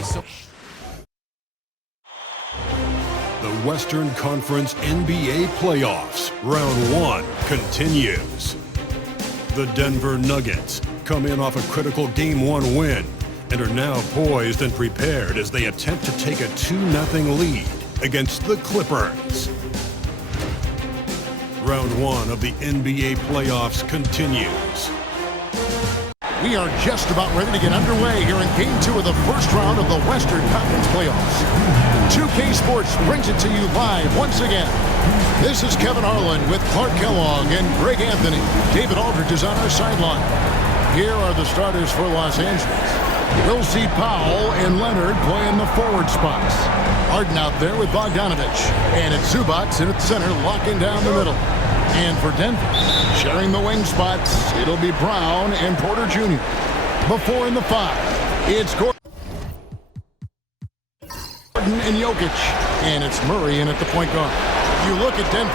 The Western Conference NBA Playoffs, Round 1 continues. The Denver Nuggets come in off a critical Game 1 win and are now poised and prepared as they attempt to take a 2-0 lead against the Clippers. Round 1 of the NBA Playoffs continues. We are just about ready to get underway here in Game 2 of the first round of the Western Conference Playoffs. 2K Sports brings it to you live once again. This is Kevin Harlan with Clark Kellogg and Greg Anthony. David Aldridge is on our sideline. Here are the starters for Los Angeles. We'll see Powell and Leonard playing the forward spots. Harden out there with Bogdanovich. And it's Zubac in at center, locking down the middle. And for Denver, sharing the wing spots, it'll be Brown and Porter Jr. Before in the 5, it's Gordon and Jokic. And it's Murray in at the point guard. You look at Denver.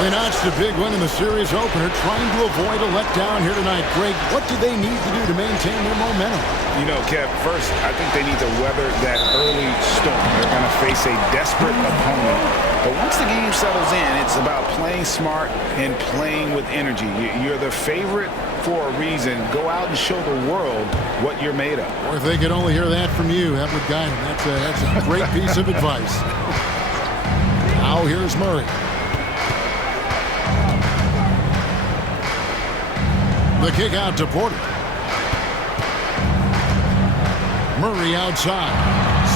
They notched a big win in the series opener, trying to avoid a letdown here tonight. Greg, what do they need to do to maintain their momentum? You know, Kev, first, I think they need to weather that early storm. They're going to face a desperate opponent. But once the game settles in, it's about playing smart and playing with energy. You're the favorite for a reason. Go out and show the world what you're made of. Or if they could only hear that from you, that would guide them. That's a great piece of advice. Now here's Murray. The kick out to Porter. Murray outside.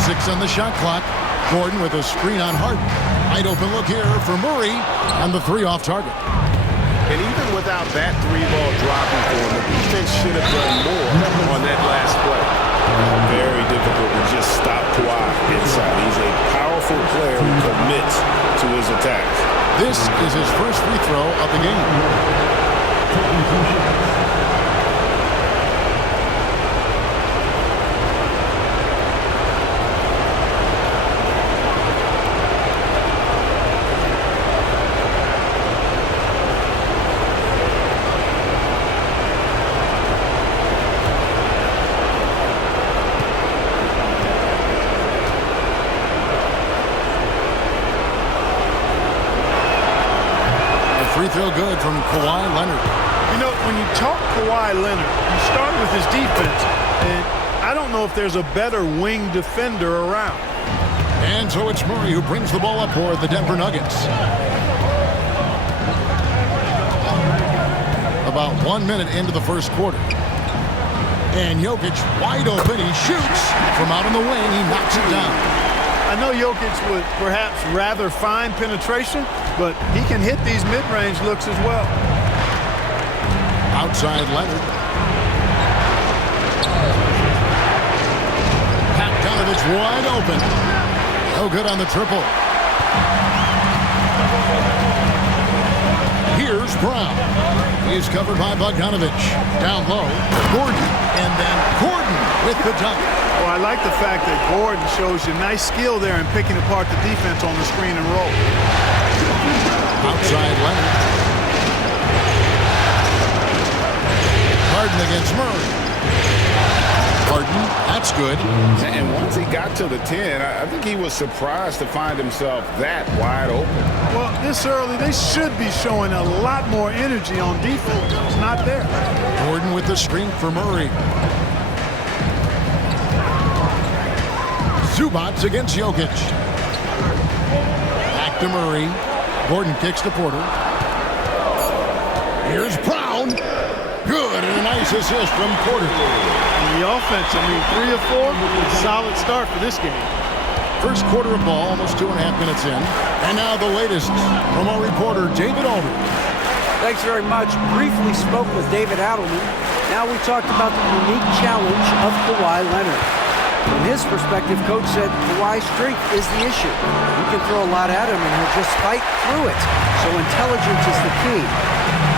6 on the shot clock. Gordon with a screen on Harden. Wide open look here for Murray. And the 3 off target. And even without that 3-ball dropping for him, the defense should have done more on that last play. Very difficult to just stop Kawhi inside. He's a powerful player who commits to his attacks. This is his first free throw of the game. Free throw good from Kawhi Leonard. You know, when you talk Kawhi Leonard, you start with his defense, and I don't know if there's a better wing defender around. And so it's Murray who brings the ball up for the Denver Nuggets. About 1 minute into the first quarter. And Jokic wide open. He shoots from out on the wing. He knocks it down. I know Jokic would perhaps rather find penetration, but he can hit these mid-range looks as well. Outside Leonard. Bogdanovich wide open. No good on the triple. Here's Brown. He's covered by Bogdanovich. Down low, Gordon. And then Gordon with the dunk. Well, I like the fact that Gordon shows you nice skill there in picking apart the defense on the screen and roll. Outside Leonard. Harden against Murray. Harden, that's good. And once he got to the 10, I think he was surprised to find himself that wide open. Well, this early, they should be showing a lot more energy on defense. It's not there. Gordon with the screen for Murray. Zubac against Jokic. Back to Murray. Gordon kicks to Porter. Here's Brown. Good, and a nice assist from Porter. The offense, 3 of 4, solid start for this game. First quarter of ball, almost 2.5 minutes in. And now the latest from our reporter, David Aldridge. Thanks very much. Briefly spoke with David Adelman. Now we talked about the unique challenge of Kawhi Leonard. From his perspective, Coach said Kawhi's strength is the issue. You can throw a lot at him and he'll just fight through it. So intelligence is the key.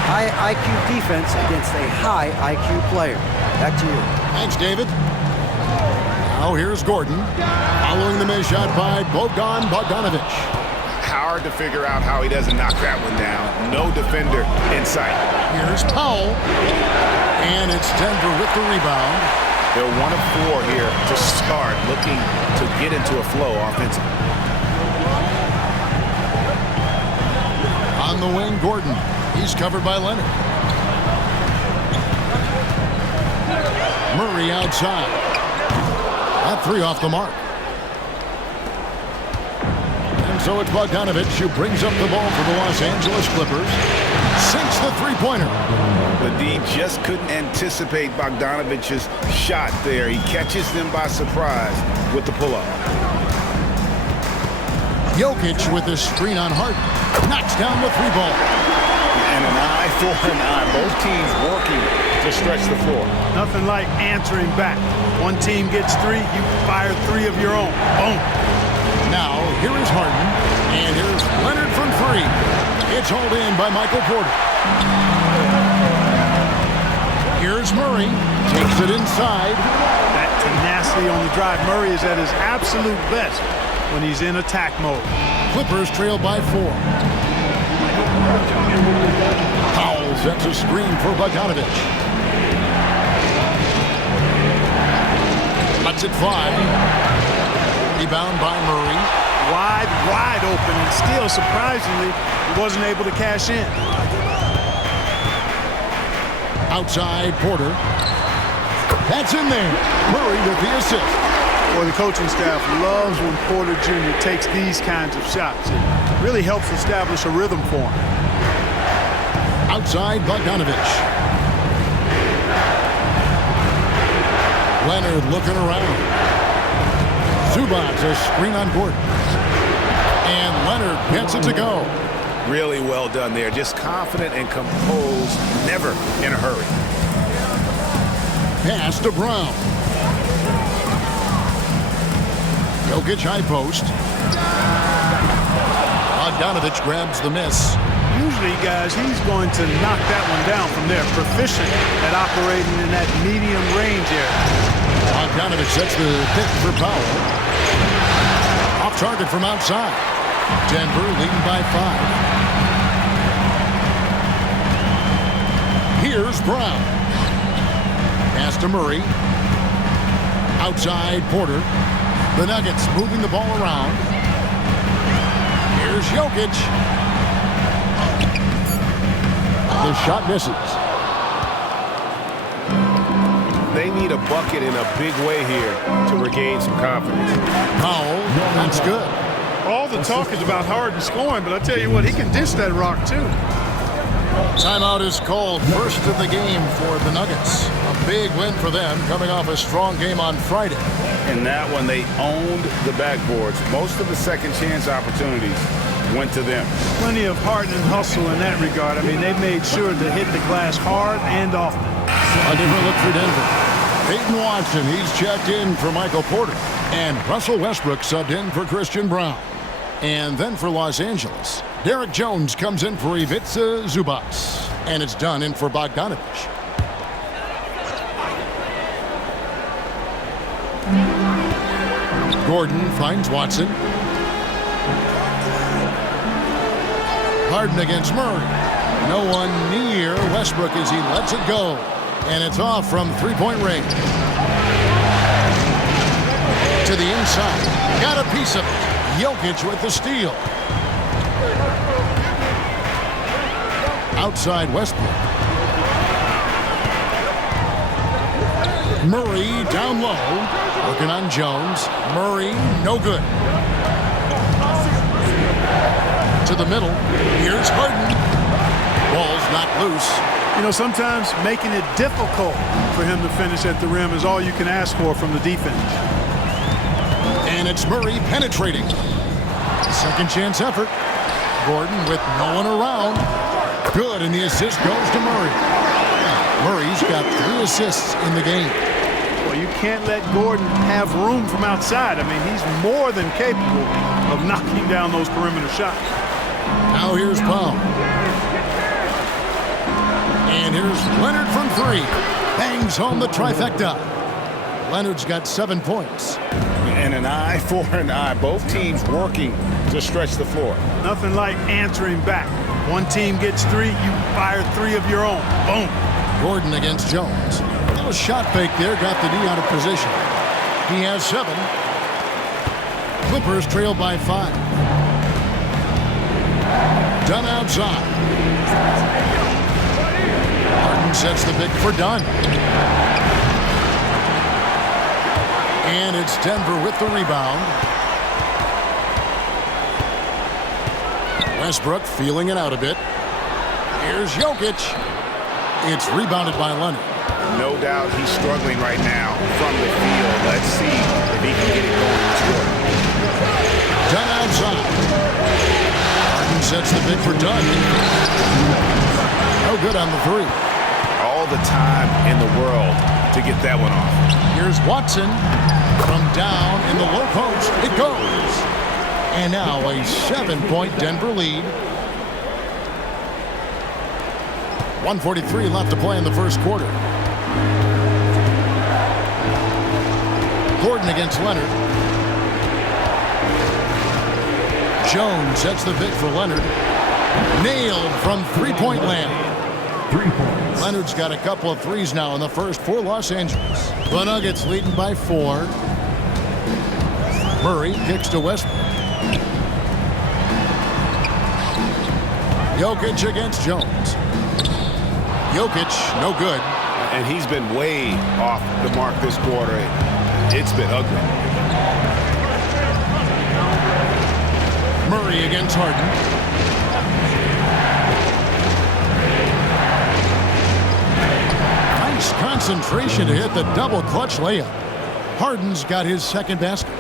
High IQ defense against a high IQ player. Back to you. Thanks, David. Now here's Gordon. Following the missed shot by Bogdanovich. Hard to figure out how he doesn't knock that one down. No defender in sight. Here's Powell. And it's Denver with the rebound. They're 1 of 4 here to start, looking to get into a flow offensively. On the wing, Gordon. He's covered by Leonard. Murray outside. That 3 off the mark. And so it's Bogdanovich who brings up the ball for the Los Angeles Clippers. Sinks the three-pointer. The D just couldn't anticipate Bogdanovich's shot there. He catches them by surprise with the pull-up. Jokic with the screen on Harden. Knocks down the 3 ball. And an eye for an eye. Both teams working to stretch the floor. Nothing like answering back. One team gets 3, you fire 3 of your own. Boom. Now, here is Harden. And here's Leonard from 3. It's hauled in by Michael Porter. Here's Murray. Takes it inside. That tenacity on the drive. Murray is at his absolute best when he's in attack mode. Clippers trail by 4. Powell sets a screen for Bogdanovich. Cuts it 5. Rebound by Murray. Wide open, and still, surprisingly, he wasn't able to cash in. Outside, Porter. That's in there. Murray with the assist. Well, the coaching staff loves when Porter Jr. takes these kinds of shots. It really helps establish a rhythm for him. Outside, Bogdanovich. Leonard looking around. Zubac, a screen on Gordon. And Leonard gets it to go. Really well done there. Just confident and composed, never in a hurry. Pass to Brown. Jokic high post. Bogdanovich grabs the miss. Usually, guys, he's going to knock that one down from there. Proficient at operating in that medium range area. Bogdanovich sets the pick for Powell. Off target from outside. Denver leading by 5. Here's Brown. Pass to Murray. Outside, Porter. The Nuggets moving the ball around. Here's Jokic. The shot misses. They need a bucket in a big way here to regain some confidence. Powell, that's good. All the talk is about Harden scoring, but I tell you what, he can dish that rock too. Timeout is called. First of the game for the Nuggets. A big win for them, coming off a strong game on Friday. In that one, they owned the backboards. Most of the second chance opportunities went to them. Plenty of heart and hustle in that regard. I mean, they made sure to hit the glass hard and often. A different look for Denver. Peyton Watson, he's checked in for Michael Porter. And Russell Westbrook subbed in for Christian Brown. And then for Los Angeles, Derek Jones comes in for Ivica Zubac. And it's done in for Bogdanovich. Gordon finds Watson. Harden against Murray. No one near Westbrook as he lets it go. And it's off from three-point range. To the inside. Got a piece of it. Jokic with the steal. Outside Westbrook. Murray down low. Working on Jones. Murray, no good. To the middle. Here's Harden. Ball's not loose. You know, sometimes making it difficult for him to finish at the rim is all you can ask for from the defense. And it's Murray penetrating. Second chance effort. Gordon with no one around. Good, and the assist goes to Murray. Murray's got 3 assists in the game. Well, you can't let Gordon have room from outside. I mean, he's more than capable of knocking down those perimeter shots. Now here's Powell. And here's Leonard from 3. Bangs home the trifecta. Leonard's got 7 points. And an eye for an eye. Both teams working to stretch the floor. Nothing like answering back. One team gets 3, you fire 3 of your own. Boom. Gordon against Jones. little shot fake there, got the D out of position. He has 7. Clippers trail by 5. Dunn outside. Harden sets the pick for Dunn. And it's Denver with the rebound. Westbrook feeling it out a bit. Here's Jokic. It's rebounded by Leonard. No doubt he's struggling right now from the field. Let's see if he can get it going this quarter. Dunn outside. Harden sets the pick for Dunn. No good on the 3. All the time in the world to get that one off. Here's Watson from down in the low post. It goes. And now a 7-point Denver lead. 1:43 left to play in the first quarter. Gordon against Leonard. Jones sets the pick for Leonard. Nailed from three-point land. 3 points. Leonard's got a couple of threes now in the first for Los Angeles. The Nuggets leading by 4. Murray kicks to Westbrook. Jokic against Jones. Jokic, no good. And he's been way off the mark this quarter. It's been ugly. Murray against Harden. Nice concentration to hit the double clutch layup. Harden's got his second basket.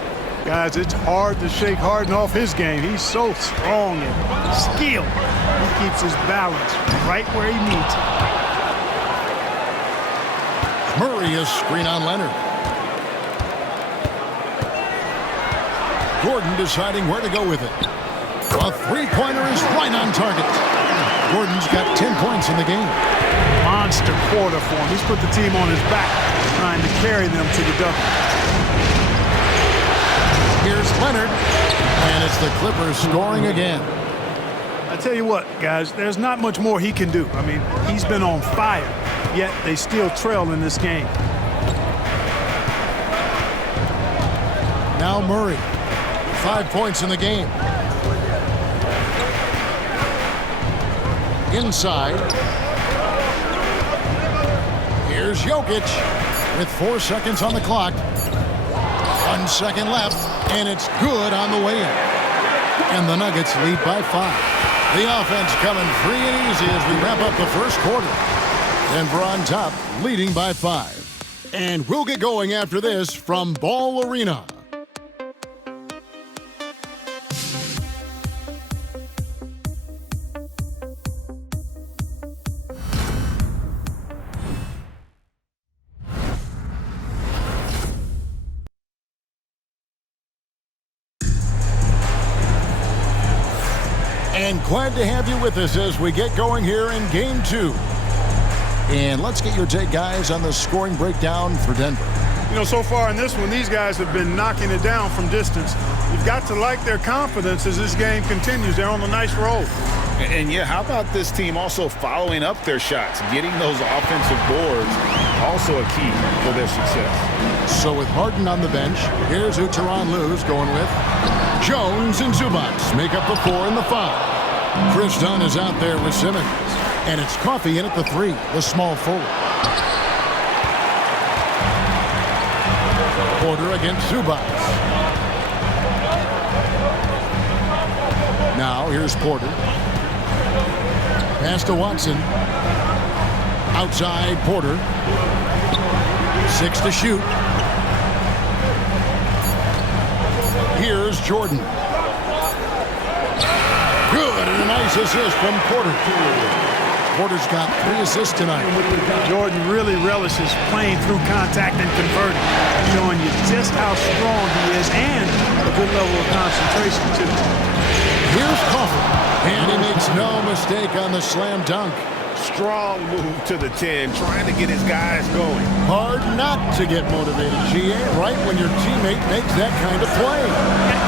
Guys, it's hard to shake Harden off his game. He's so strong and skilled. He keeps his balance right where he needs it. Murray is screen on Leonard. Gordon deciding where to go with it. A three-pointer is right on target. Gordon's got 10 points in the game. Monster quarter for him. He's put the team on his back, trying to carry them to the double. Here's Leonard, and it's the Clippers scoring again. I tell you what, guys, there's not much more he can do. I mean, he's been on fire, yet they still trail in this game. Now Murray, 5 points in the game. Inside. Here's Jokic with 4 seconds on the clock. 1 second left, and it's good on the way in. And the Nuggets lead by 5. The offense coming free and easy as we wrap up the first quarter. Denver on top, leading by 5. And we'll get going after this from Ball Arena. And glad to have you with us as we get going here in Game 2. And let's get your take, guys, on the scoring breakdown for Denver. You know, so far in this one, these guys have been knocking it down from distance. You've got to like their confidence as this game continues. They're on a nice roll. And yeah, how about this team also following up their shots, getting those offensive boards, also a key for their success. So with Harden on the bench, here's who Tyronn Lue's going with. Jones and Zubac make up the 4 and the 5. Chris Dunn is out there with Simmons. And it's Coffey in at the 3, the small forward. Porter against Zubac. Now here's Porter. Pass to Watson. Outside Porter. 6 to shoot. Here's Jordan. Good, and a nice assist from Porter. Porter's got 3 assists tonight. Jordan really relishes playing through contact and converting, showing you just how strong he is and a good level of concentration, too. Here's Coffey, and he makes no mistake on the slam dunk. Strong move to the 10, trying to get his guys going. Hard not to get motivated, GA, right when your teammate makes that kind of play.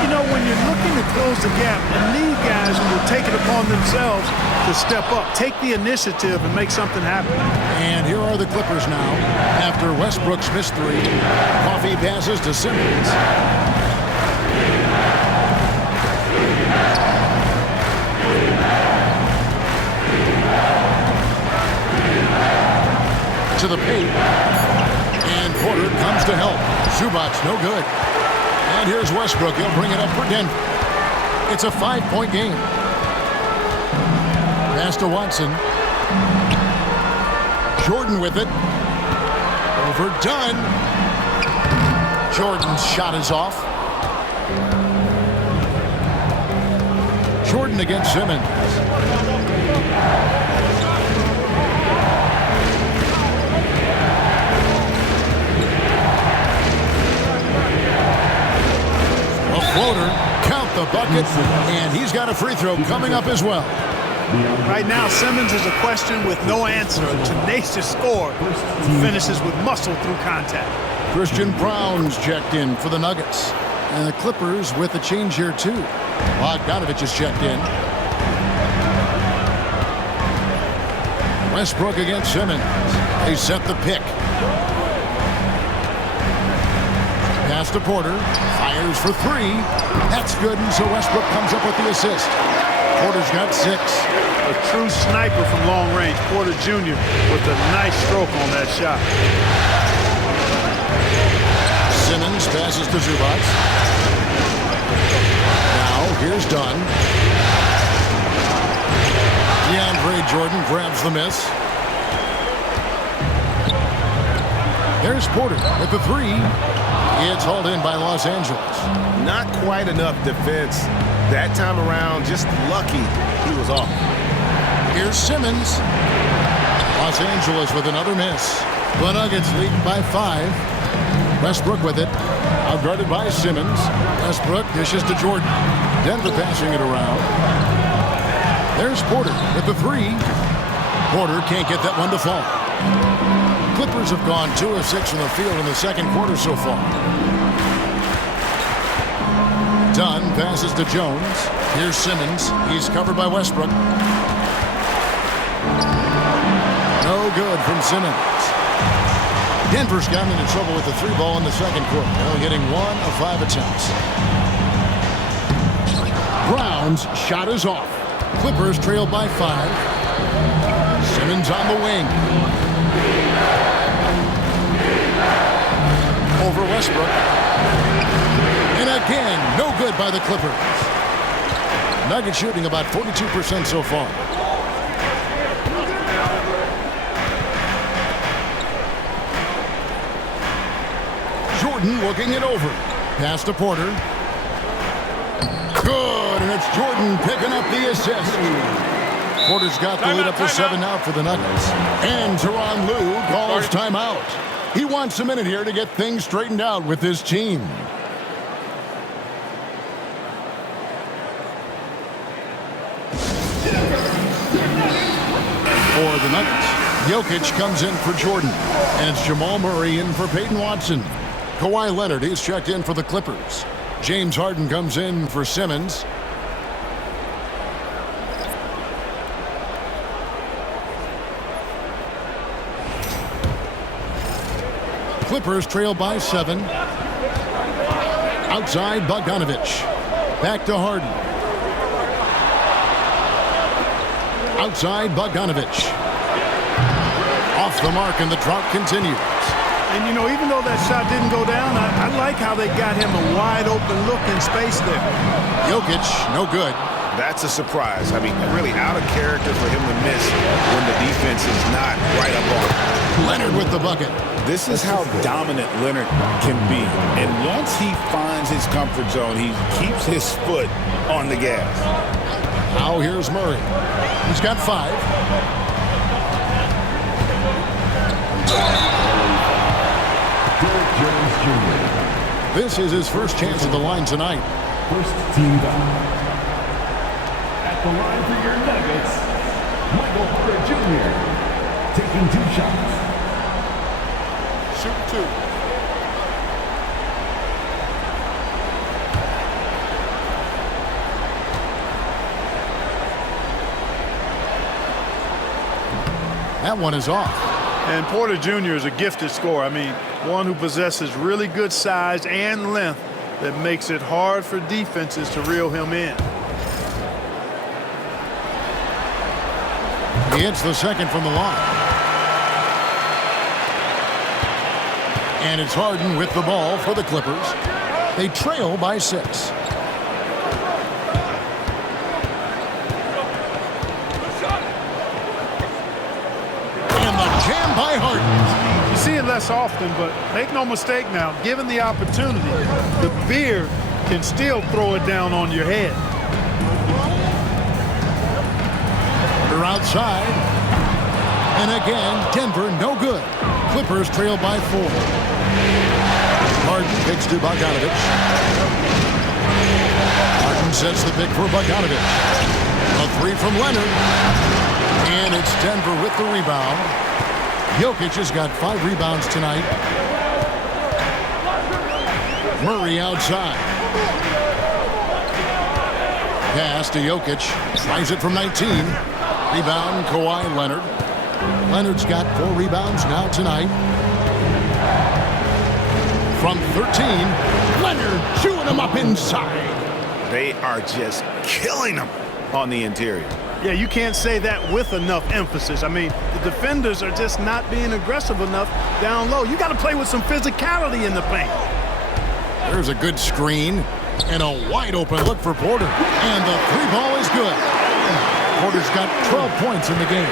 You know, when you're looking to close the gap, you need guys who will take it upon themselves to step up, take the initiative, and make something happen. And here are the Clippers now. After Westbrook's missed three, Coffey passes to Simmons. To the paint, and Porter comes to help. Zubac, no good. And here's Westbrook. He'll bring it up for Denver. It's a 5-point game. Pass to Watson. Jordan with it. Overdone. Jordan's shot is off. Jordan against Simmons. Floater, count the bucket, and he's got a free throw coming up as well. Right now, Simmons is a question with no answer. A tenacious scorer who finishes with muscle through contact. Christian Brown's checked in for the Nuggets. And the Clippers with a change here, too. Bogdanovich is checked in. Westbrook against Simmons. They set the pick. Pass to Porter. Fires for three. That's good, and so Westbrook comes up with the assist. Porter's got 6. A true sniper from long range. Porter Jr. with a nice stroke on that shot. Simmons passes to Zubac. Now, here's Dunn. DeAndre Jordan grabs the miss. There's Porter with the 3. It's hauled in by Los Angeles. Not quite enough defense. That time around, just lucky he was off. Here's Simmons. Los Angeles with another miss. The Nuggets lead by 5. Westbrook with it. Outguarded by Simmons. Westbrook dishes to Jordan. Denver passing it around. There's Porter with the 3. Porter can't get that one to fall. Clippers have gone 2 of 6 from the field in the second quarter so far. Dunn passes to Jones. Here's Simmons. He's covered by Westbrook. No good from Simmons. Denver's gotten into trouble with the 3 ball in the second quarter. Only hitting 1 of 5 attempts. Brown's shot is off. Clippers trail by 5. Simmons on the wing. Over Westbrook. And again, no good by the Clippers. Nuggets shooting about 42% so far. Jordan looking it over. Pass to Porter. Good, and it's Jordan picking up the assist. Porter's got the lead up to 7 now for the Nuggets. And Tyronn Lue calls timeout. He wants a minute here to get things straightened out with his team. For the Nuggets, Jokic comes in for Jordan. And it's Jamal Murray in for Peyton Watson. Kawhi Leonard is checked in for the Clippers. James Harden comes in for Simmons. Clippers trail by 7. Outside, Bogdanovich. Back to Harden. Outside, Bogdanovich. Off the mark, and the drought continues. And, you know, even though that shot didn't go down, I like how they got him a wide-open look in space there. Jokic, no good. That's a surprise. I mean, really out of character for him to miss when the defense is not right up on him. Leonard with the bucket. This is how dominant Leonard can be. And once he finds his comfort zone, he keeps his foot on the gas. Now here's Murray. He's got 5. This is his first chance at the line tonight. First team down. At the line for your Nuggets, Michael Porter Jr. taking 2 shots. Shoot 2. That one is off. And Porter Jr. is a gifted scorer. I mean, one who possesses really good size and length that makes it hard for defenses to reel him in. He hits the second from the line. And it's Harden with the ball for the Clippers. They trail by 6. By Harden. You see it less often, but make no mistake now, given the opportunity, the beard can still throw it down on your head. They're outside. And again, Denver no good. Clippers trail by 4. Harden picks to Bogdanovic. Harden sets the pick for Bogdanovic. A 3 from Leonard. And it's Denver with the rebound. Jokic has got 5 rebounds tonight. Murray outside. Pass to Jokic. Tries it from 19. Rebound, Kawhi Leonard. Leonard's got 4 rebounds now tonight. From 13, Leonard chewing him up inside. They are just killing them on the interior. Yeah, you can't say that with enough emphasis. I mean, the defenders are just not being aggressive enough down low. You got to play with some physicality in the paint. There's a good screen and a wide open look for Porter. And the 3 ball is good. Porter's got 12 points in the game.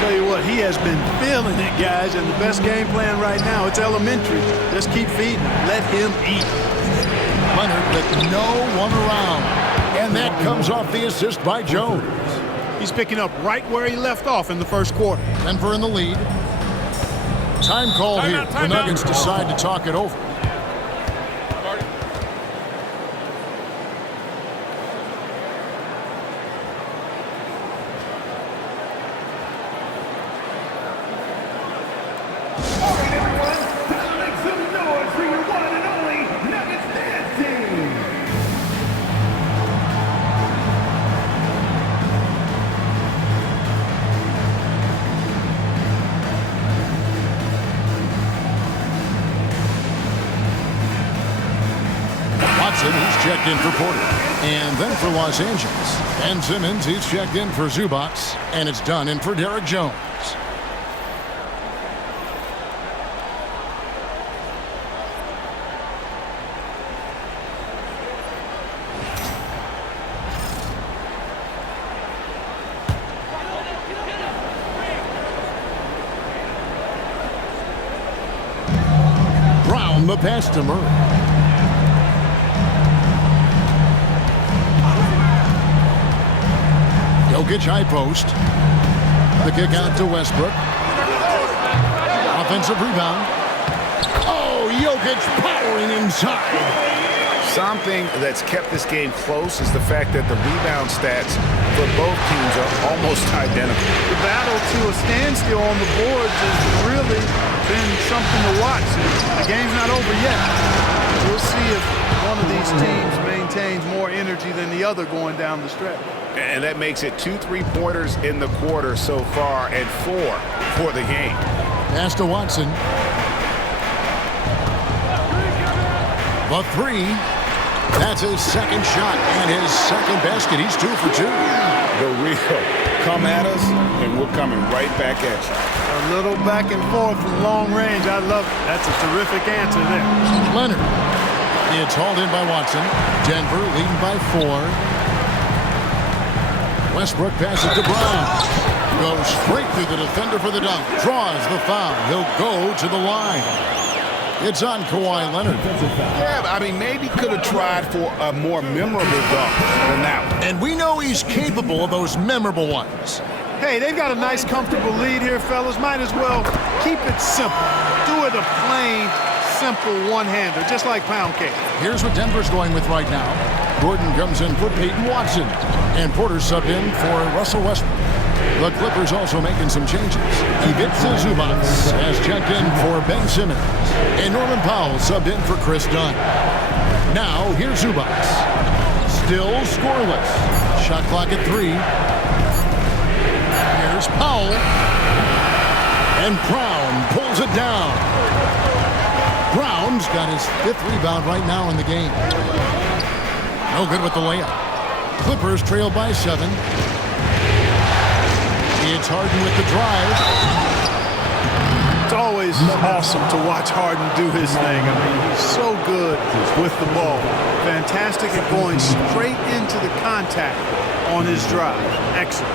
Tell you what, he has been feeling it, guys, and the best game plan right now, it's elementary. Just keep feeding him. Let him eat. Leonard with no one around. And that comes off the assist by Jones. He's picking up right where he left off in the first quarter. Denver in the lead. Time call here. The Nuggets decide to talk it over. He's checked in for Porter. And then for Los Angeles, Ben Simmons, he's checked in for Zubac. And it's done in for Derek Jones. Brown, the pass to Murray. Jokic high post. The kick out to Westbrook. Offensive rebound. Oh, Jokic powering inside. Something that's kept this game close is the fact that the rebound stats for both teams are almost identical. The battle to a standstill on the boards has really been something to watch. The game's not over yet. We'll see if one of these teams maintains more energy than the other going down the stretch. And that makes it 2 3-pointers in the quarter so far and 4 for the game. Pass to Watson. The 3. That's his second shot and his second basket. He's 2 for 2. The real come at us, and we're coming right back at you. A little back and forth from long range. I love it. That's a terrific answer there. Leonard. It's hauled in by Watson. Denver leading by 4. Westbrook passes to Brown. Goes straight through the defender for the dunk. Draws the foul. He'll go to the line. It's on Kawhi Leonard. Yeah, I mean, maybe could have tried for a more memorable dunk than that one. And we know he's capable of those memorable ones. Hey, they've got a nice, comfortable lead here, fellas. Might as well keep it simple. Do it a plain, simple one-hander, just like pound cake. Here's what Denver's going with right now. Gordon comes in for Peyton Watson. And Porter subbed in for Russell Westbrook. The Clippers also making some changes. Ivica Zubac has checked in for Ben Simmons. And Norman Powell subbed in for Chris Dunn. Now, here's Zubac. Still scoreless. Shot clock at 3. Here's Powell. And Brown pulls it down. Brown's got his 5th rebound right now in the game. No good with the layup. Clippers trail by 7. It's Harden with the drive. It's always awesome to watch Harden do his thing. I mean, he's so good with the ball. Fantastic at going straight into the contact on his drive. Excellent.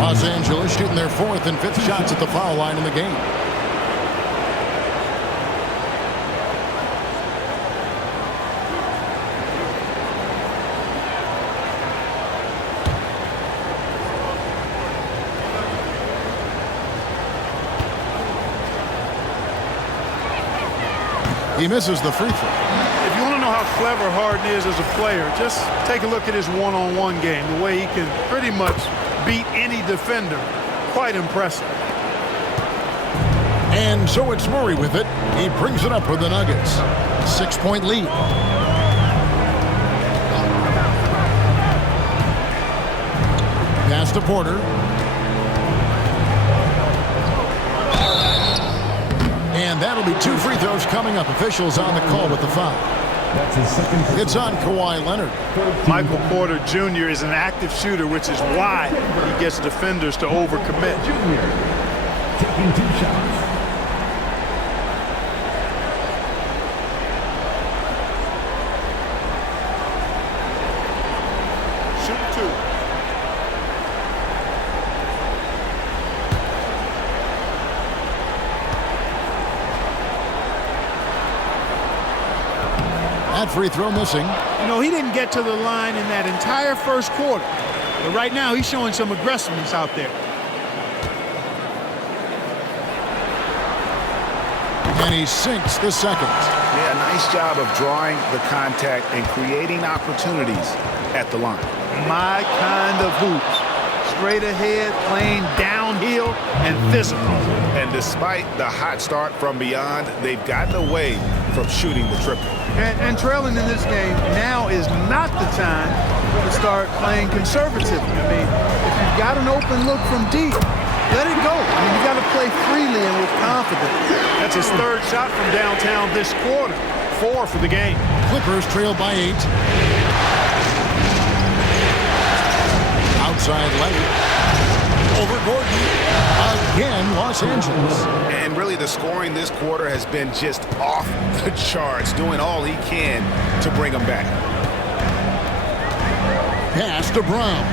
Los Angeles shooting their 4th and 5th shots at the foul line in the game. He misses the free throw. If you want to know how clever Harden is as a player, just take a look at his one-on-one game. The way he can pretty much beat any defender. Quite impressive. And so it's Murray with it. He brings it up for the Nuggets. 6-point lead. Pass to Porter. And that'll be 2 free throws coming up. Officials on the call with the foul. That's his second. It's on Kawhi Leonard. Michael Porter Jr. is an active shooter, which is why he gets defenders to overcommit. Junior taking 2 shots. Shoot 2. That free throw missing. You know, he didn't get to the line in that entire first quarter. But right now, he's showing some aggressiveness out there. And he sinks the second. Yeah, nice job of drawing the contact and creating opportunities at the line. My kind of hoops. Straight ahead, playing downhill, and physical. And despite the hot start from beyond, they've gotten away from shooting the triple. And trailing in this game now is not the time to start playing conservatively. I mean, if you've got an open look from deep, let it go. I mean, you got to play freely and with confidence. That's his 3rd shot from downtown this quarter. 4 for the game. Clippers trail by 8. Outside Leonard. Over Gordon. Again, Los Angeles. And really, the scoring this quarter has been just off the charts, doing all he can to bring them back. Pass to Brown.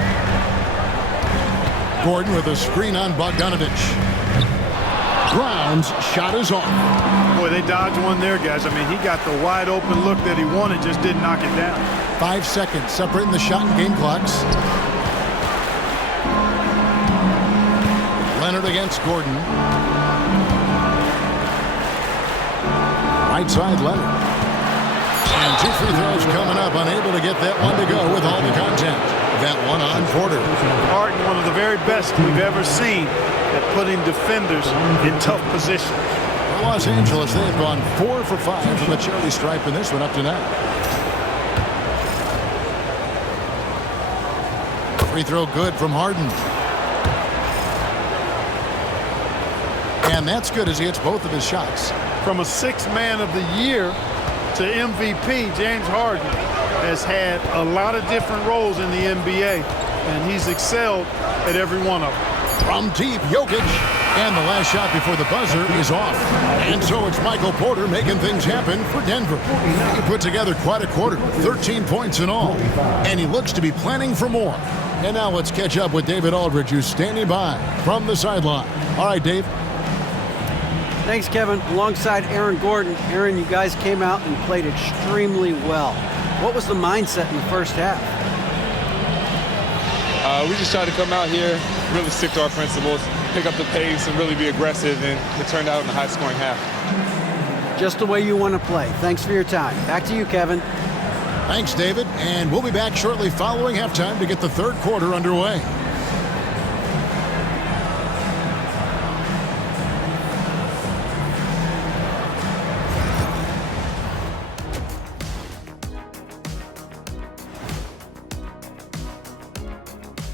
Gordon with a screen on Bogdanovich. Brown's shot is off. Boy, they dodged one there, guys. I mean, he got the wide open look that he wanted, just didn't knock it down. 5 seconds separating the shot and game clocks. Leonard against Gordon. Right side Leonard. And 2 free throws coming up. Unable to get that one to go with all the contact. That one on Porter. Harden, one of the very best we've ever seen at putting defenders in tough positions. For Los Angeles, they have gone 4 for 5 from the charity stripe in this one up to now. Free throw good from Harden. And that's good as he hits both of his shots. From a 6th man of the year to MVP, James Harden has had a lot of different roles in the NBA, and he's excelled at every one of them. From deep, Jokic. And the last shot before the buzzer is off. And so it's Michael Porter making things happen for Denver. He put together quite a quarter, 13 points in all. And he looks to be planning for more. And now let's catch up with David Aldridge, who's standing by from the sideline. All right, Dave. Thanks, Kevin. Alongside Aaron Gordon. Aaron, you guys came out and played extremely well. What was the mindset in the first half? We just tried to come out here, really stick to our principles, pick up the pace, and really be aggressive, and it turned out in a high-scoring half. Just the way you want to play. Thanks for your time. Back to you, Kevin. Thanks, David. And we'll be back shortly following halftime to get the 3rd quarter underway.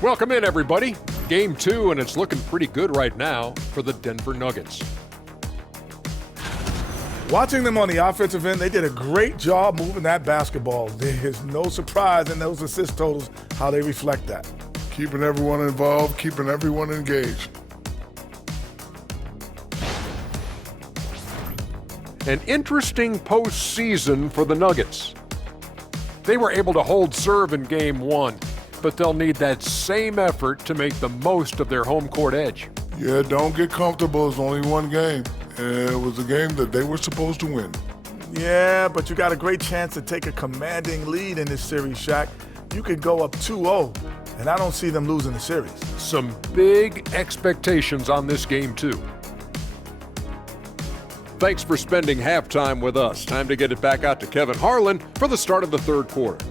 Welcome in, everybody. Game 2, and it's looking pretty good right now for the Denver Nuggets. Watching them on the offensive end, they did a great job moving that basketball. There's no surprise in those assist totals, how they reflect that. Keeping everyone involved, keeping everyone engaged. An interesting postseason for the Nuggets. They were able to hold serve in Game 1, but they'll need that same effort to make the most of their home court edge. Yeah, don't get comfortable. It's only one game. And it was a game that they were supposed to win. Yeah, but you got a great chance to take a commanding lead in this series, Shaq. You could go up 2-0, and I don't see them losing the series. Some big expectations on this game, too. Thanks for spending halftime with us. Time to get it back out to Kevin Harlan for the start of the third quarter.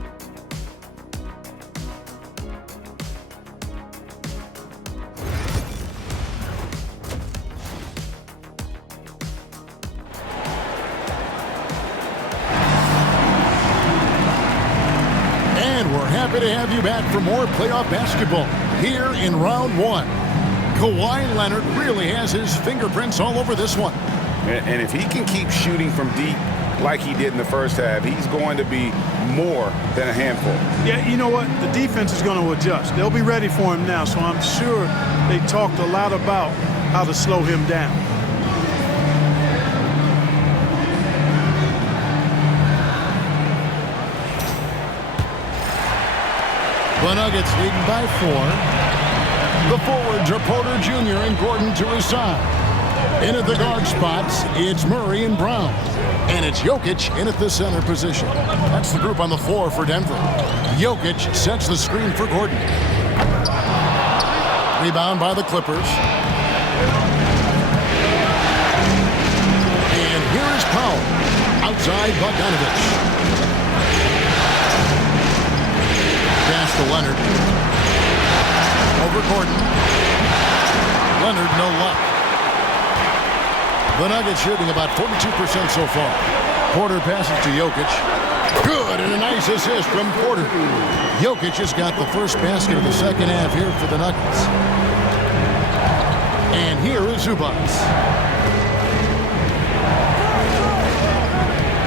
Happy to have you back for more playoff basketball here in round 1. Kawhi Leonard really has his fingerprints all over this one. And if he can keep shooting from deep like he did in the first half, he's going to be more than a handful. Yeah, you know what? The defense is going to adjust. They'll be ready for him now, so I'm sure they talked a lot about how to slow him down. The Nuggets leading by 4. The forwards are Porter Jr. and Gordon to his side. In at the guard spots, it's Murray and Brown. And it's Jokic in at the center position. That's the group on the floor for Denver. Jokic sets the screen for Gordon. Rebound by the Clippers. And here is Powell. Outside Bogdanovich. Pass to Leonard. Over Gordon. Leonard, no luck. The Nuggets shooting about 42% so far. Porter passes to Jokic. Good, and a nice assist from Porter. Jokic has got the first basket of the second half here for the Nuggets. And here is Zubac.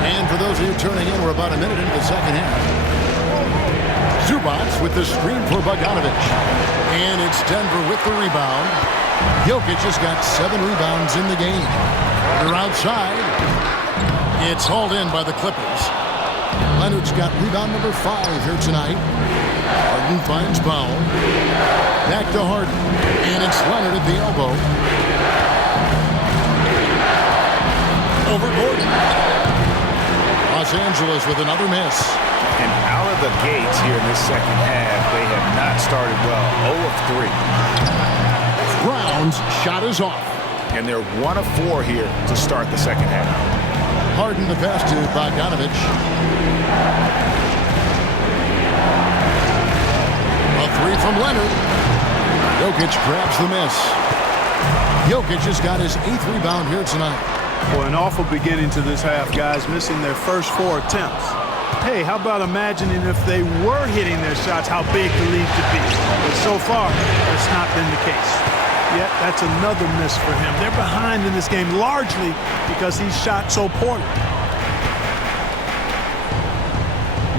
And for those of you turning in, we're about a minute into the second half. Zubac with the screen for Bogdanovich. And it's Denver with the rebound. Jokic has got 7 rebounds in the game. They're outside. It's hauled in by the Clippers. Leonard's got rebound number 5 here tonight. Harden finds Powell. Back to Harden. And it's Leonard at the elbow. Over Gordon. Los Angeles with another miss. And out of the gates here in this second half, they have not started well. 0 of 3. Brown's shot is off. And they're 1 of 4 here to start the second half. Harden the pass to Bogdanovich. A 3 from Leonard. Jokic grabs the miss. Jokic has got his 8th rebound here tonight. Boy, an awful beginning to this half, guys, missing their first 4 attempts. Hey, how about imagining if they were hitting their shots, how big the lead could be? But so far, that's not been the case. Yet, that's another miss for him. They're behind in this game largely because he shot so poorly.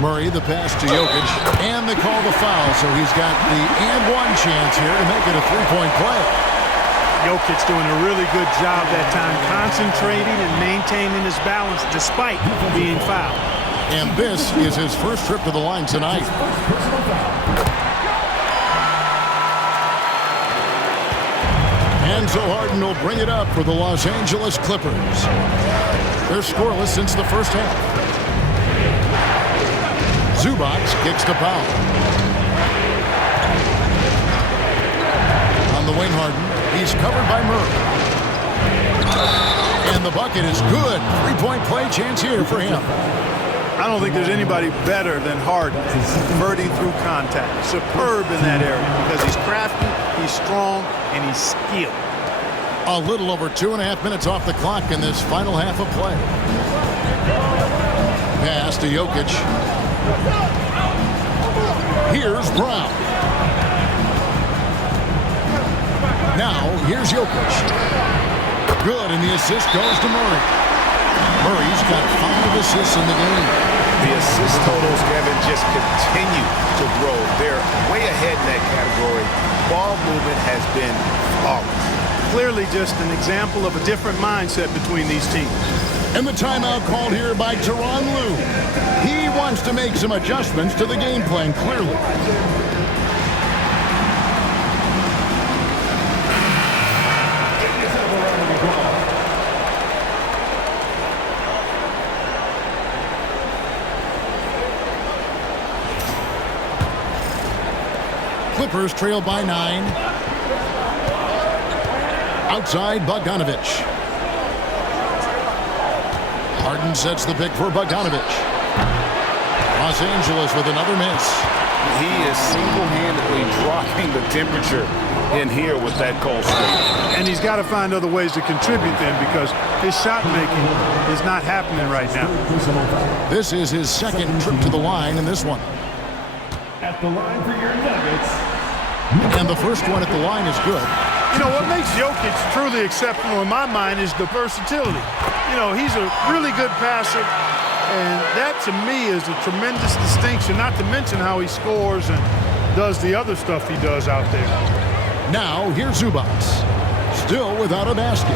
Murray, the pass to Jokic, and they call the foul, so he's got the and-one chance here to make it a 3-point play. Jokic doing a really good job that time, concentrating and maintaining his balance despite being fouled. And this is his first trip to the line tonight. Enzo Harden will bring it up for the Los Angeles Clippers. They're scoreless since the first half. Zubac kicks to Powell. On the wing, Harden. He's covered by Murray. And the bucket is good. 3-point play chance here for him. I don't think there's anybody better than Harden converting through contact. Superb in that area because he's crafty, he's strong, and he's skilled. A little over 2.5 minutes off the clock in this final half of play. Pass to Jokic. Here's Brown. Now, here's Jokic. Good, and the assist goes to Murray. Murray's got 5 assists in the game. The assist totals, Kevin, just continue to grow. They're way ahead in that category. Ball movement has been flawless. Clearly just an example of a different mindset between these teams. And the timeout called here by Tyronn Lue. He wants to make some adjustments to the game plan, clearly. Clippers trail by 9. Outside, Bogdanovich. Harden sets the pick for Bogdanovich. Los Angeles with another miss. He is single-handedly dropping the temperature in here with that cold streak. And he's got to find other ways to contribute then, because his shot making is not happening right now. This is his second trip to the line in this one. At the line for your Nuggets. And the first one at the line is good. You know, what makes Jokic truly exceptional in my mind is the versatility. You know, he's a really good passer, and that to me is a tremendous distinction, not to mention how he scores and does the other stuff he does out there. Now, here's Zubac. Still without a basket.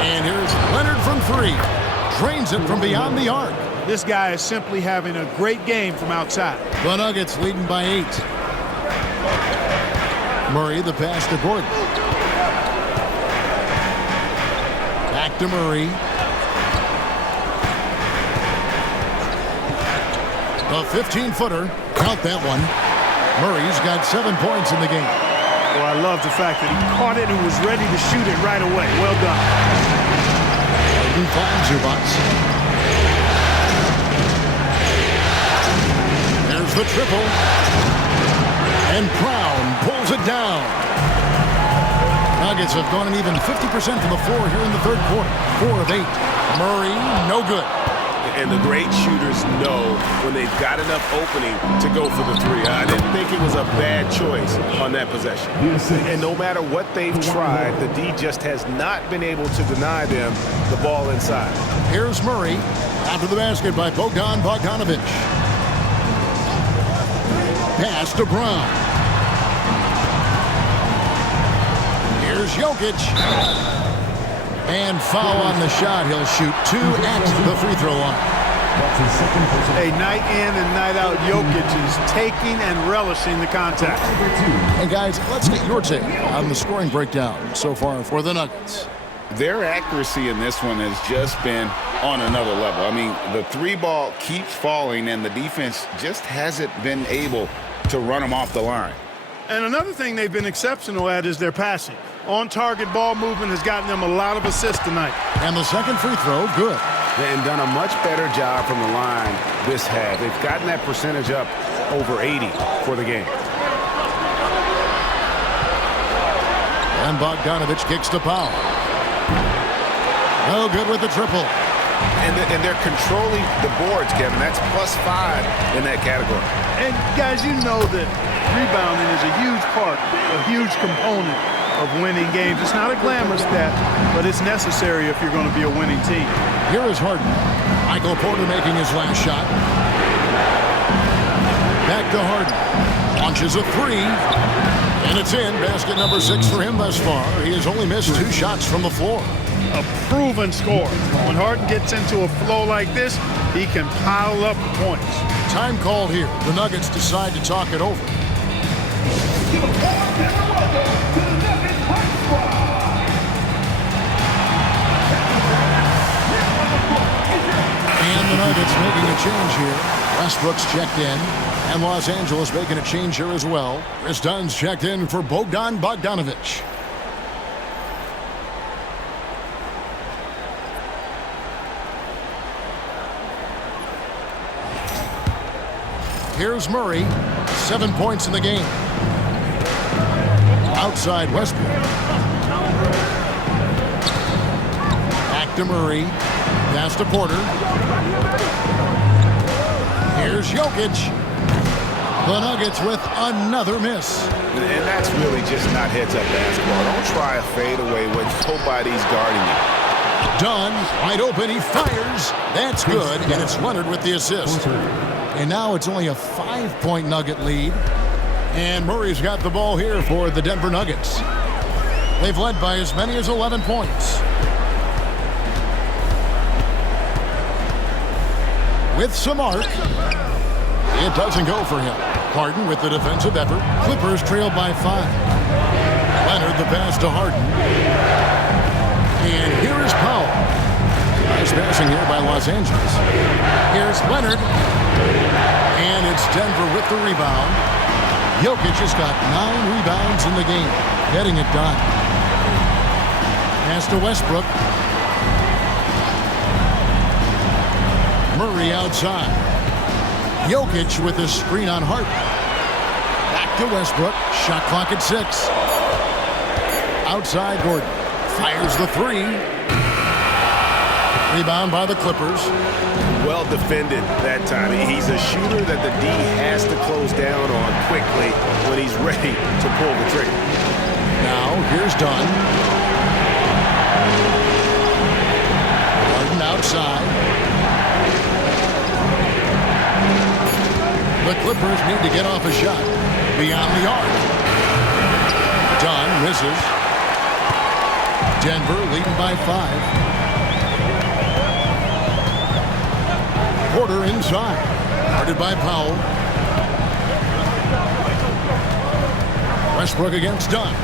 And here's Leonard from 3. Drains it from beyond the arc. This guy is simply having a great game from outside. The Nuggets leading by 8. Murray, the pass to Gordon. Back to Murray. A 15-footer. Count that one. Murray's got 7 points in the game. Well, I love the fact that he caught it and was ready to shoot it right away. Well done. Harden finds Zubac. There's the triple. And Brown pulls it down. Nuggets have gone an even 50% from the floor here in the third quarter. 4 of 8. Murray, no good. And the great shooters know when they've got enough opening to go for the 3. I didn't think it was a bad choice on that possession. And no matter what they've tried, the D just has not been able to deny them the ball inside. Here's Murray. After the basket by Bogdanovich. Pass to Brown. Here's Jokic. And foul on the shot. He'll shoot 2 at the free throw line. A night in and night out, Jokic is taking and relishing the contact. And guys, let's get your take on the scoring breakdown so far for the Nuggets. Their accuracy in this one has just been on another level. I mean, the 3-ball keeps falling, and the defense just hasn't been able to run them off the line. And another thing they've been exceptional at is their passing. On-target ball movement has gotten them a lot of assists tonight. And the second free throw, good. And done a much better job from the line this half. They've gotten that percentage up over 80 for the game. And Bogdanovich kicks to Powell. No good with the triple. And they're controlling the boards, Kevin. That's +5 in that category. And guys, you know that rebounding is a huge part, a huge component of winning games. It's not a glamour stat, but it's necessary if you're going to be a winning team. Here is Harden. Michael Porter making his last shot. Back to Harden. Launches a 3. And it's in. Basket number 6 for him thus far. He has only missed 2 shots from the floor. A proven scorer. When Harden gets into a flow like this, he can pile up the points. Time called here. The Nuggets decide to talk it over. And the Nuggets making a change here. Westbrook's checked in. And Los Angeles making a change here as well. Chris Dunn's checked in for Bogdan Bogdanovich. Here's Murray. 7 points in the game. Outside Westbrook. Back to Murray. Pass to Porter. Here's Jokic. The Nuggets with another miss. And that's really just not heads-up basketball. Don't try a fadeaway when nobody's guarding you. Dunn, wide open, he fires. That's good, and it's Leonard with the assist. And now it's only a 5-point Nugget lead. And Murray's got the ball here for the Denver Nuggets. They've led by as many as 11 points. With some arc. It doesn't go for him. Harden with the defensive effort. Clippers trail by 5. Leonard the pass to Harden. And here is Powell. Nice passing here by Los Angeles. Here's Leonard. And it's Denver with the rebound. Jokic has got 9 rebounds in the game. Getting it done. Pass to Westbrook. Murray outside. Jokic with a screen on Harden. Back to Westbrook. Shot clock at 6. Outside Gordon. Fires the 3. Rebound by the Clippers. Well defended that time. He's a shooter that the D has to close down on quickly when he's ready to pull the trigger. Now, here's Dunn. Harden outside. The Clippers need to get off a shot beyond the arc. Dunn misses. Denver leading by 5. Porter inside. Guarded by Powell. Westbrook against Dunn.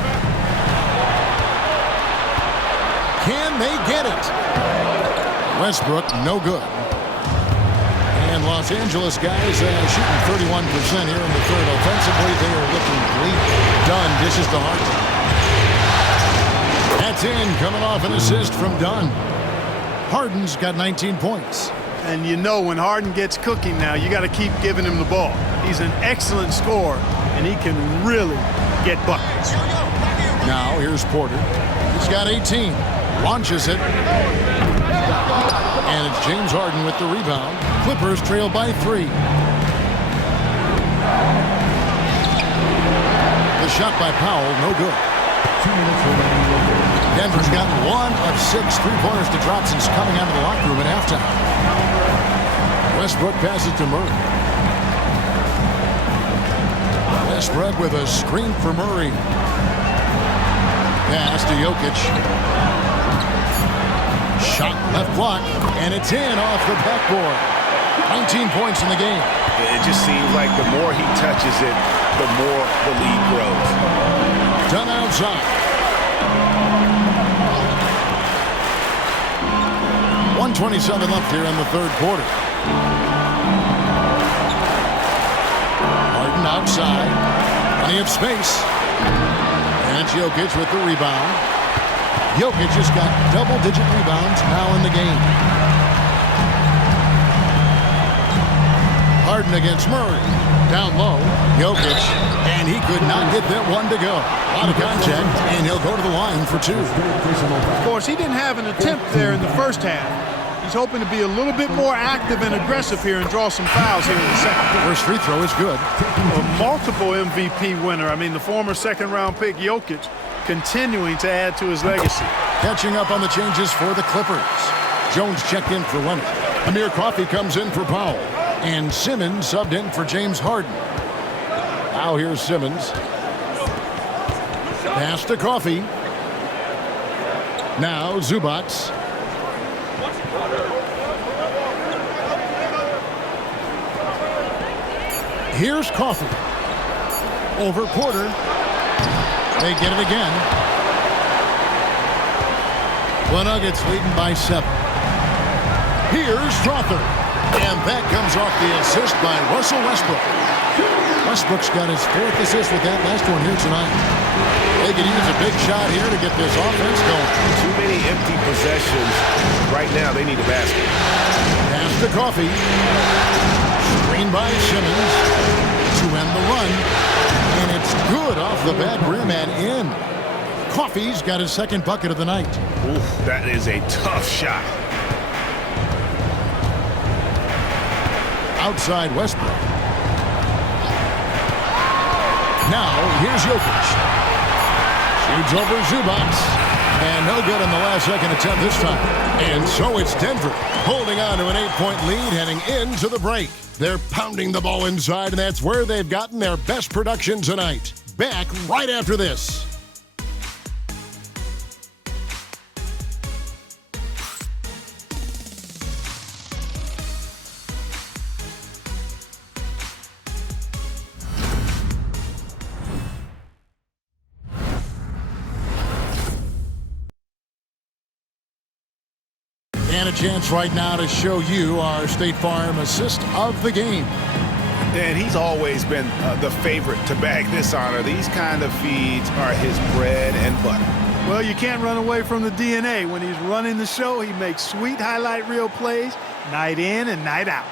Can they get it? Westbrook, no good. And Los Angeles guys shooting 31% here in the third. Offensively, they are looking bleak. Dunn dishes to Harden. That's in, coming off an assist from Dunn. Harden's got 19 points. And you know when Harden gets cooking now, you got to keep giving him the ball. He's an excellent scorer, and he can really get buckets. Now here's Porter. He's got 18. Launches it. And it's James Harden with the rebound. Clippers trail by 3. The shot by Powell, no good. 2 minutes remaining. Denver's got 1 of 6 3-pointers to drop since coming out of the locker room at halftime. Westbrook passes to Murray. Westbrook with a screen for Murray. Pass to Jokic. Shot left block, and it's in off the backboard. 19 points in the game. It just seems like the more he touches it, the more the lead grows. Done outside. 1:27 left here in the third quarter. Harden outside. Plenty of space. And it's Jokic with the rebound. Jokic has got double-digit rebounds now in the game. Harden against Murray. Down low. Jokic. And he could not get that one to go. Out of contact, and he'll go to the line for 2. Of course, he didn't have an attempt there in the first half. He's hoping to be a little bit more active and aggressive here and draw some fouls here in the second. First free throw is good. A multiple MVP winner. I mean, the former second-round pick, Jokic, continuing to add to his legacy. Catching up on the changes for the Clippers. Jones checked in for Leonard. Amir Coffey comes in for Powell. And Simmons subbed in for James Harden. Now here's Simmons. Pass to Coffey. Now Zubats. Here's Coffey. Over Porter. They get it again. The Nuggets leading by 7. Here's Crawford. And that comes off the assist by Russell Westbrook. Westbrook's got his 4th assist with that last one here tonight. They could use a big shot here to get this offense going. Too many empty possessions. Right now, they need a basket. Pass to Coffey. Screen by Simmons to end the run. And it's good off the back rim and in. Coffey's got his 2nd bucket of the night. Ooh, that is a tough shot. Outside Westbrook. Now, here's Jokic. Shoots over Zubac. And no good on the last second attempt this time. And so it's Denver holding on to an 8-point lead heading into the break. They're pounding the ball inside, and that's where they've gotten their best production tonight. Back right after this. And a chance right now to show you our State Farm assist of the game. And he's always been the favorite to bag this honor. These kind of feeds are his bread and butter. Well, you can't run away from the DNA. When he's running the show, he makes sweet highlight reel plays night in and night out.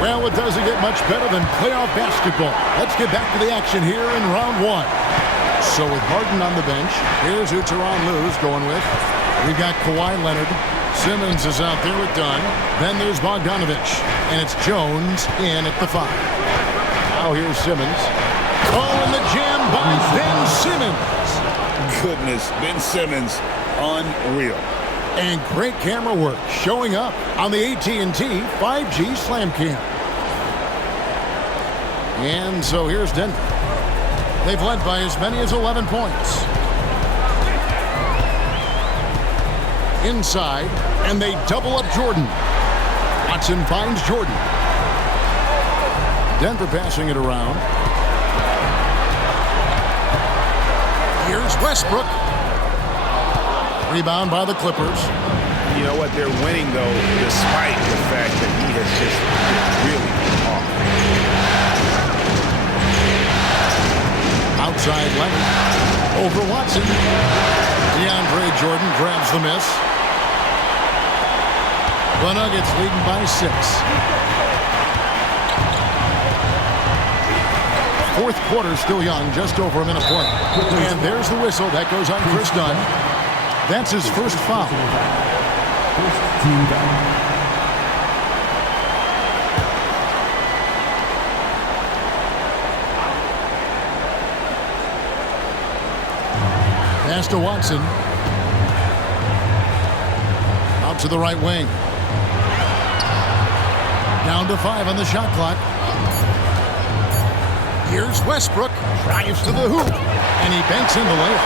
Well, it doesn't get much better than playoff basketball. Let's get back to the action here in round one. So with Harden on the bench, here's who Tyronn Lue's going with. We've got Kawhi Leonard. Simmons is out there with Dunn. Then there's Bogdanovich. And it's Jones in at the 5. Now here's Simmons. Oh, and the jam by Ben Simmons. Goodness, Ben Simmons, unreal. And great camera work showing up on the AT&T 5G Slam Cam. And so here's Denver. They've led by as many as 11 points. Inside, and they double up Jordan. Watson finds Jordan. Denver passing it around. Here's Westbrook. Rebound by the Clippers. You know what? They're winning, though, despite the fact that he has just been really off. Outside Leonard. Over Watson. DeAndre Jordan grabs the miss. The Nuggets leading by 6. Fourth quarter still young, just over a minute play. And there's the whistle. That goes on Chris Dunn. That's his first foul. First team foul. Pass to Watson. Out to the right wing. Down to 5 on the shot clock. Here's Westbrook. Drives to the hoop. And he banks in the layup.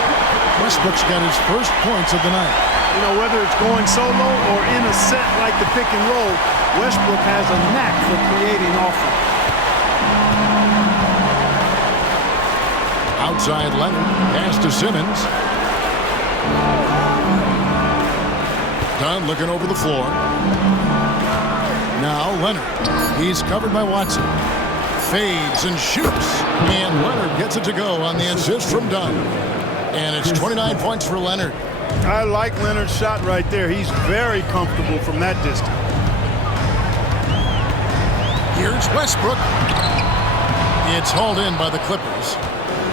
Westbrook's got his first points of the night. You know, whether it's going solo or in a set like the pick and roll, Westbrook has a knack for creating offense. Outside Leonard. Pass to Simmons. Dunn looking over the floor. Now Leonard. He's covered by Watson. Fades and shoots. And Leonard gets it to go on the assist from Dunn. And it's 29 points for Leonard. I like Leonard's shot right there. He's very comfortable from that distance. Here's Westbrook. It's hauled in by the Clippers.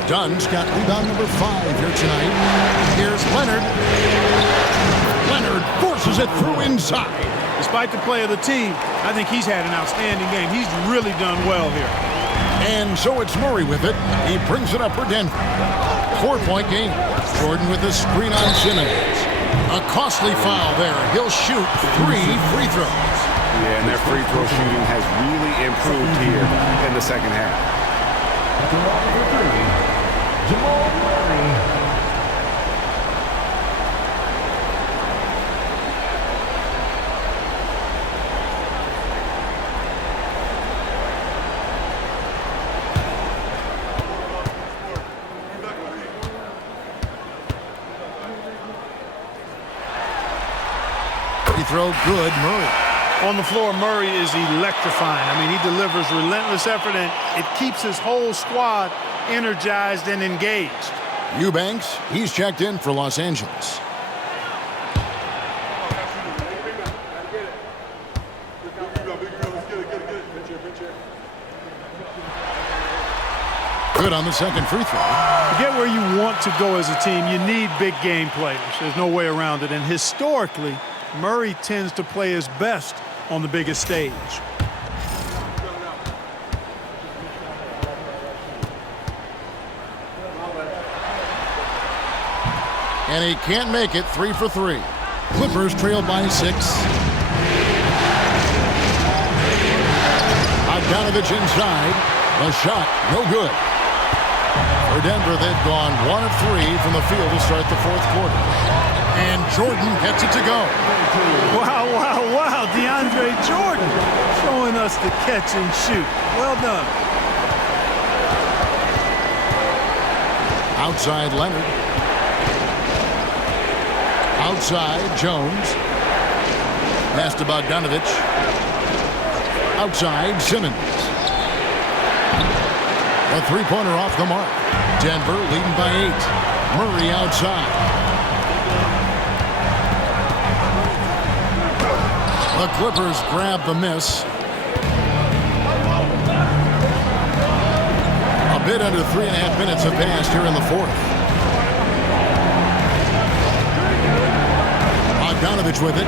Dunn's got rebound number 5 here tonight. Here's Leonard. Leonard forces it through inside. Despite the play of the team, I think he's had an outstanding game. He's really done well here. And so it's Murray with it. He brings it up for Denver. 4-point game. Jordan with a screen on Simmons. A costly foul there. He'll shoot 3 free throws. Yeah, and their free throw shooting has really improved here in the second half. Jamal Murray. Free throw good, Murray. On the floor, Murray is electrifying. I mean, he delivers relentless effort, and it keeps his whole squad energized and engaged. Eubanks, he's checked in for Los Angeles. Good on the second free throw. To get where you want to go as a team, you need big game players. There's no way around it. And historically, Murray tends to play his best on the biggest stage. and he can't make it. 3 for 3. Clippers trail by 6. Bogdanovich inside. The shot, no good. For Denver, they've gone 1 of 3 from the field to start the fourth quarter. And Jordan gets it to go. Wow, wow, wow. DeAndre Jordan showing us the catch and shoot. Well done. Outside Leonard. Outside Jones. Pass to Bogdanovich. Outside Simmons. A three-pointer off the mark. Denver leading by 8. Murray outside. The Clippers grab the miss. A bit under 3.5 minutes have passed here in the fourth. Bogdanovich with it.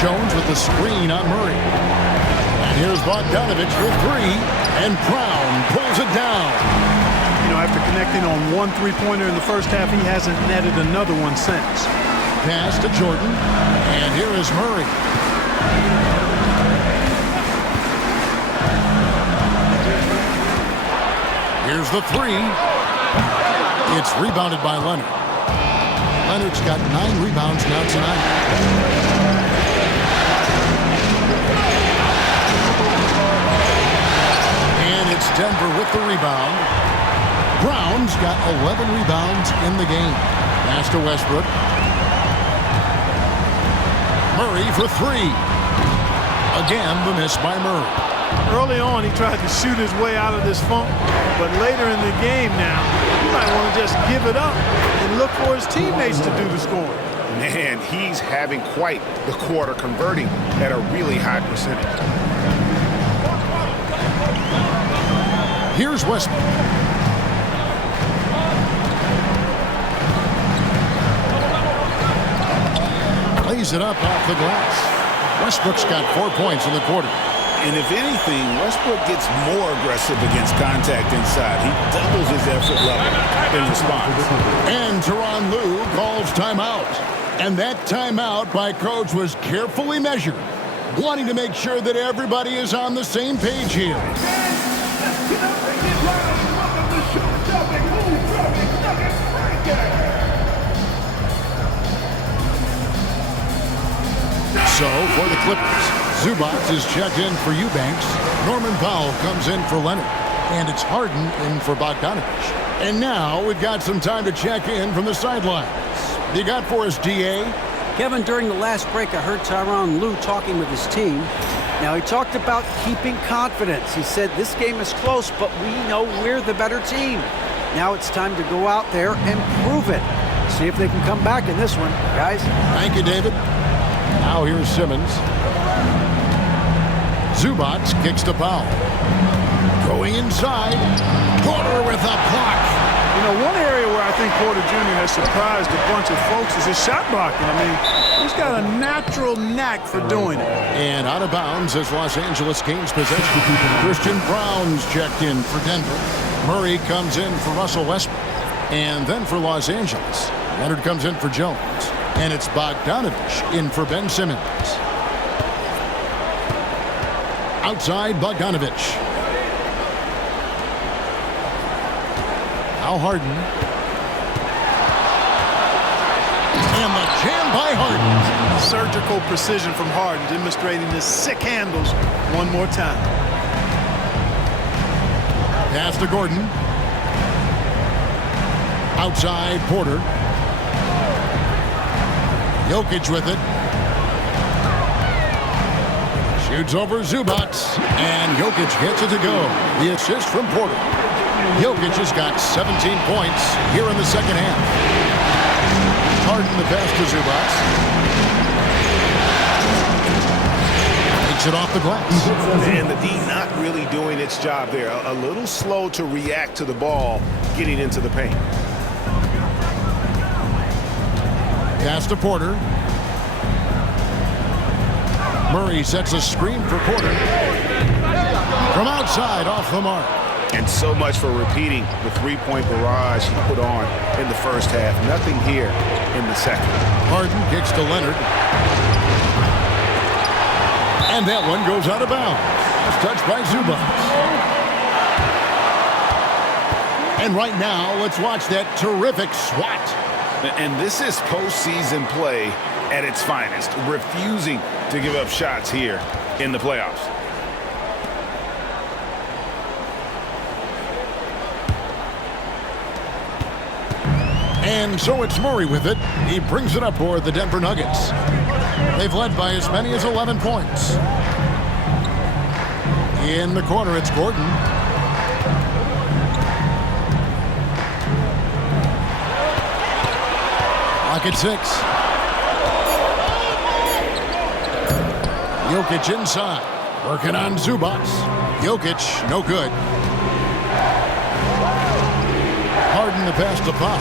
Jones with the screen on Murray. And here's Bogdanovich for 3. And Brown pulls it down. You know, after connecting on 1 3-pointer in the first half, he hasn't netted another one since. Pass to Jordan. And here is Murray. Here's the 3. It's rebounded by Leonard. Leonard's got 9 rebounds now tonight. And it's Denver with the rebound. Brown's got 11 rebounds in the game. Pass to Westbrook. Murray for 3. Again, the miss by Murray. Early on, he tried to shoot his way out of this funk, but later in the game now, he might want to just give it up and look for his teammates to do the scoring. Man, he's having quite the quarter, converting at a really high percentage. Here's Westbrook. Lays it up off the glass. Westbrook's got 4 points in the quarter. And if anything, Westbrook gets more aggressive against contact inside. He doubles his effort level in response. And Tyronn Lue calls timeout. And that timeout by coach was carefully measured, wanting to make sure that everybody is on the same page here. So, for the Clippers, Zubac is checked in for Eubanks. Norman Powell comes in for Leonard. And it's Harden in for Bogdanovich. And now we've got some time to check in from the sidelines. You got for us, D.A.? Kevin, during the last break, I heard Tyronn Lue talking with his team. Now, he talked about keeping confidence. He said, this game is close, but we know we're the better team. Now it's time to go out there and prove it. See if they can come back in this one, guys. Thank you, David. Now here's Simmons. Zubac kicks to Powell. Going inside. Porter with a block. You know, one area where I think Porter Jr. has surprised a bunch of folks is his shot blocking. I mean, he's got a natural knack for doing it. And out of bounds as Los Angeles gains possession. Christian Brown's checked in for Denver. Murray comes in for Russell Westbrook. And then for Los Angeles, Leonard comes in for Jones. And it's Bogdanovich in for Ben Simmons. Outside Bogdanovich. Now Harden. And the jam by Harden. Surgical precision from Harden, demonstrating his sick handles one more time. Pass to Gordon. Outside Porter. Jokic with it. Shoots over Zubac. And Jokic gets it to go. The assist from Porter. Jokic has got 17 points here in the second half. Harden the pass to Zubac. Takes it off the glass. And the D not really doing its job there. A little slow to react to the ball getting into the paint. Pass to Porter. Murray sets a screen for Porter. From outside, off the mark. And so much for repeating the three-point barrage he put on in the first half. Nothing here in the second. Harden kicks to Leonard. And that one goes out of bounds. It's touched by Zubac. And right now, let's watch that terrific swat. And this is postseason play at its finest, refusing to give up shots here in the playoffs. And so it's Murray with it. He brings it up for the Denver Nuggets. They've led by as many as 11 points. In the corner, it's Gordon. Lock at 6. Jokic inside. Working on Zubac. Jokic, no good. Harden the pass to Pop.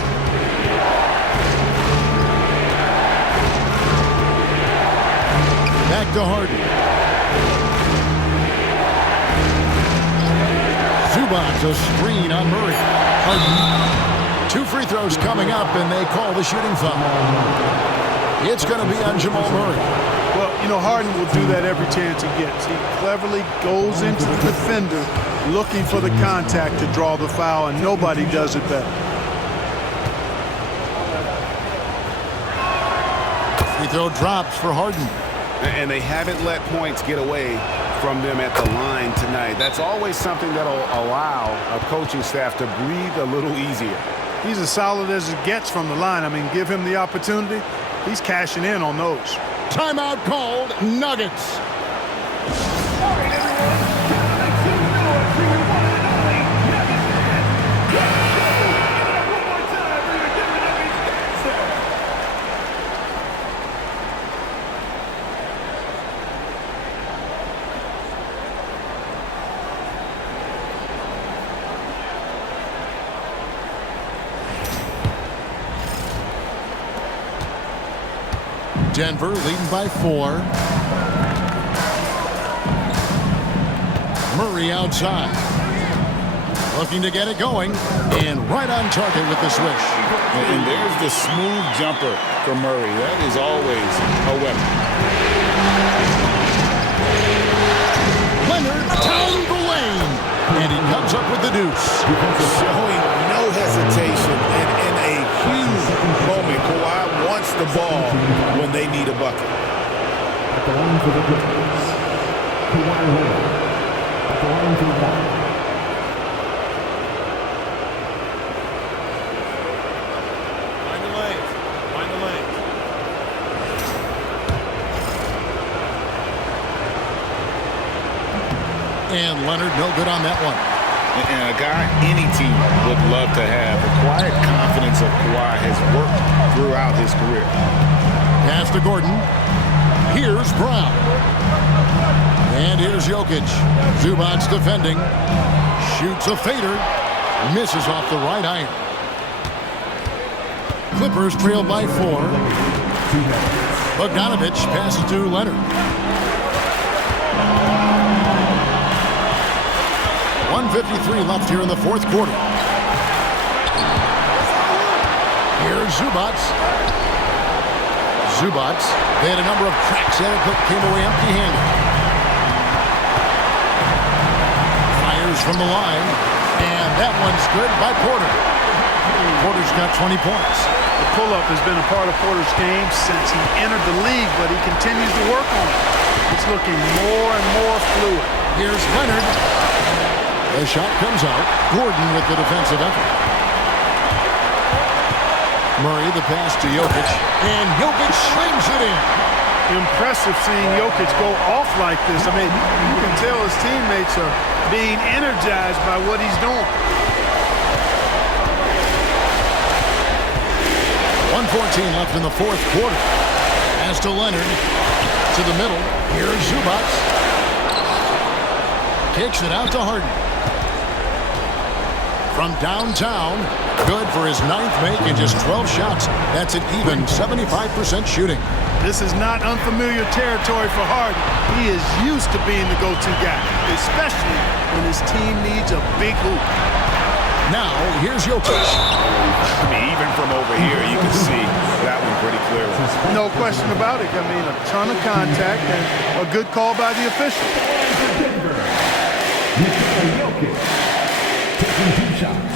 Back to Harden. Zubac, a screen on Murray. Harden. 2 free throws coming up, and they call the shooting foul. It's going to be on Jamal Murray. Well, you know, Harden will do that every chance he gets. He cleverly goes into the defender looking for the contact to draw the foul, and nobody does it better. Free throw drops for Harden. And they haven't let points get away from them at the line tonight. That's always something that'll allow a coaching staff to breathe a little easier. He's as solid as it gets from the line. I mean, give him the opportunity. He's cashing in on those. Timeout called. Nuggets. Denver leading by 4. Murray outside. Looking to get it going. And right on target with the swish. And there's the smooth jumper for Murray. That is always a weapon. Leonard down the lane. And he comes up with the deuce. Showing no hesitation and in a huge moment. Kawhi wants the ball when they need a bucket. At the line for the Grizzlies, Kawhi Leonard. At the line for the Warriors. Find the lane. Find the lane. And Leonard no good on that one. And a guy any team would love to have. The quiet confidence of Kawhi has worked throughout his career. Pass to Gordon. Here's Brown. And here's Jokic. Zubac defending. Shoots a fader. Misses off the right iron. Clippers trail by 4. Bogdanovich passes to Leonard. 1:53 left here in the fourth quarter. Here's Zubac. Zubac. They had a number of cracks at it, but came away empty-handed. Fires from the line. And that one's good by Porter. Porter's got 20 points. The pull-up has been a part of Porter's game since he entered the league, but he continues to work on it. It's looking more and more fluid. Here's Leonard. The shot comes out. Gordon with the defensive effort. Murray the pass to Jokic. And Jokic slings it in. Impressive seeing Jokic go off like this. I mean, you can tell his teammates are being energized by what he's doing. 1:14 left in the fourth quarter. Pass to Leonard. To the middle. Here's Zubac. Kicks it out to Harden. from downtown. Good for his 9th make in just 12 shots. That's an even 75% shooting. This is not unfamiliar territory for Harden. He is used to being the go-to guy, especially when his team needs a big hoop. Now, here's Jokic. I mean, even from over here, you can see that one pretty clearly. No question about it. I mean, a ton of contact and a good call by the official. Jokic taking 2 shots.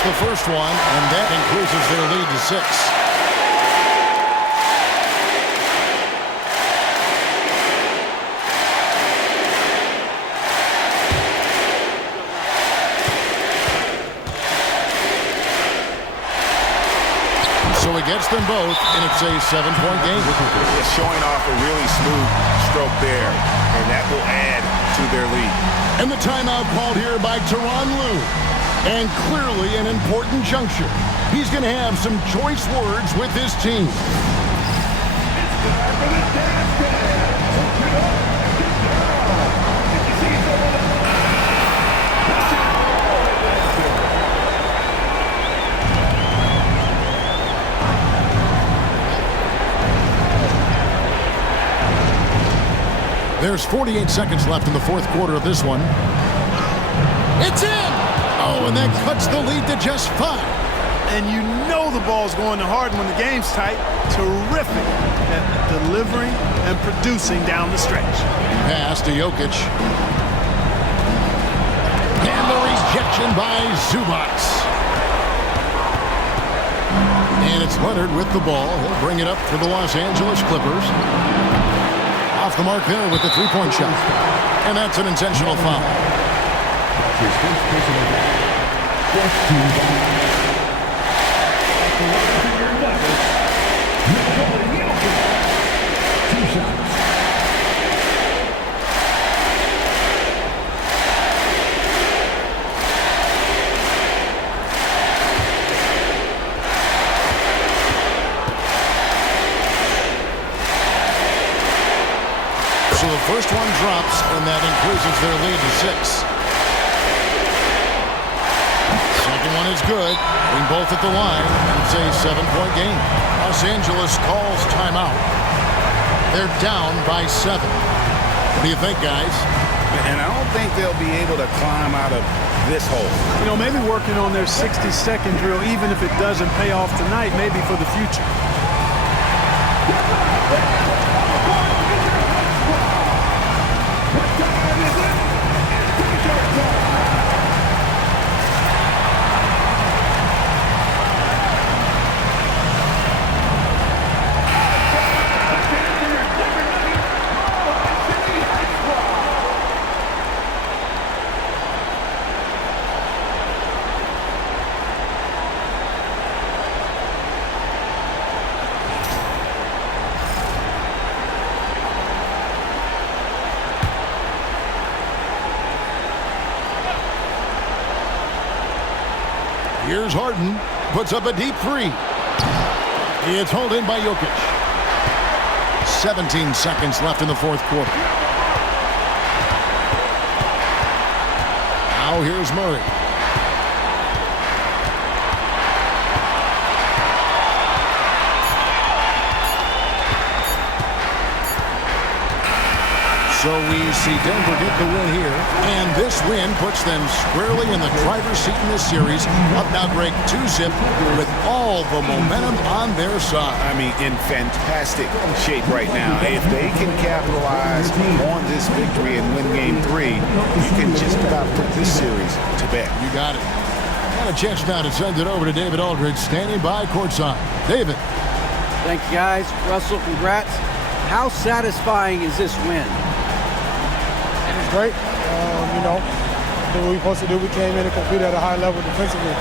The first one, and that increases their lead to 6. So he gets them both, and it's a 7-point game. Showing off a really smooth stroke there, and that will add to their lead. And the timeout called here by Tyronn Lue. And clearly an important juncture. He's going to have some choice words with his team. There's 48 seconds left in the 4th quarter of this one. It's in! Oh, and that cuts the lead to just 5. And you know the ball's going to Harden when the game's tight. Terrific at delivering and producing down the stretch. Pass to Jokic. And the rejection by Zubac. And it's Leonard with the ball. He'll bring it up for the Los Angeles Clippers. Off the mark there with the 3-point shot. And that's an intentional foul. His first personal foul. First team foul. Nikola Jokic. 2 shots. So the first one drops, and that increases their lead to 6. Second one is good. Being both at the line, and it's a 7-point game. Los Angeles calls timeout. They're down by 7. What do you think, guys? And I don't think they'll be able to climb out of this hole. You know, maybe working on their 60-second drill, even if it doesn't pay off tonight, maybe for the future. Here's Harden. Puts up a deep 3. It's hauled in by Jokic. 17 seconds left in the 4th quarter. Now here's Murray. So we see Denver get the win here, and this win puts them squarely in the driver's seat in this series, up now break 2-zip with all the momentum on their side. I mean, in fantastic shape right now. If they can capitalize on this victory and win Game 3, you can just about put this series to bed. You got it. Got a chance now to send it over to David Aldridge, standing by courtside. David. Thank you, guys. Russell, congrats. How satisfying is this win? Great. You know, did what we were supposed to do. We came in and competed at a high level defensively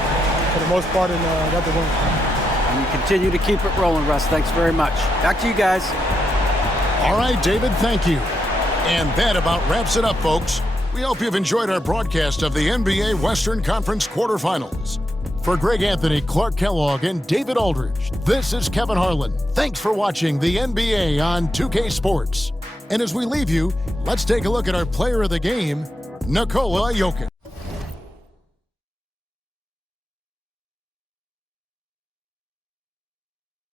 for the most part and got the win. And you continue to keep it rolling, Russ. Thanks very much. Back to you guys. All right, David, thank you. And that about wraps it up, folks. We hope you've enjoyed our broadcast of the NBA Western Conference quarterfinals. For Greg Anthony, Clark Kellogg, and David Aldridge, this is Kevin Harlan. Thanks for watching the NBA on 2K Sports. And as we leave you, let's take a look at our player of the game, Nikola Jokic.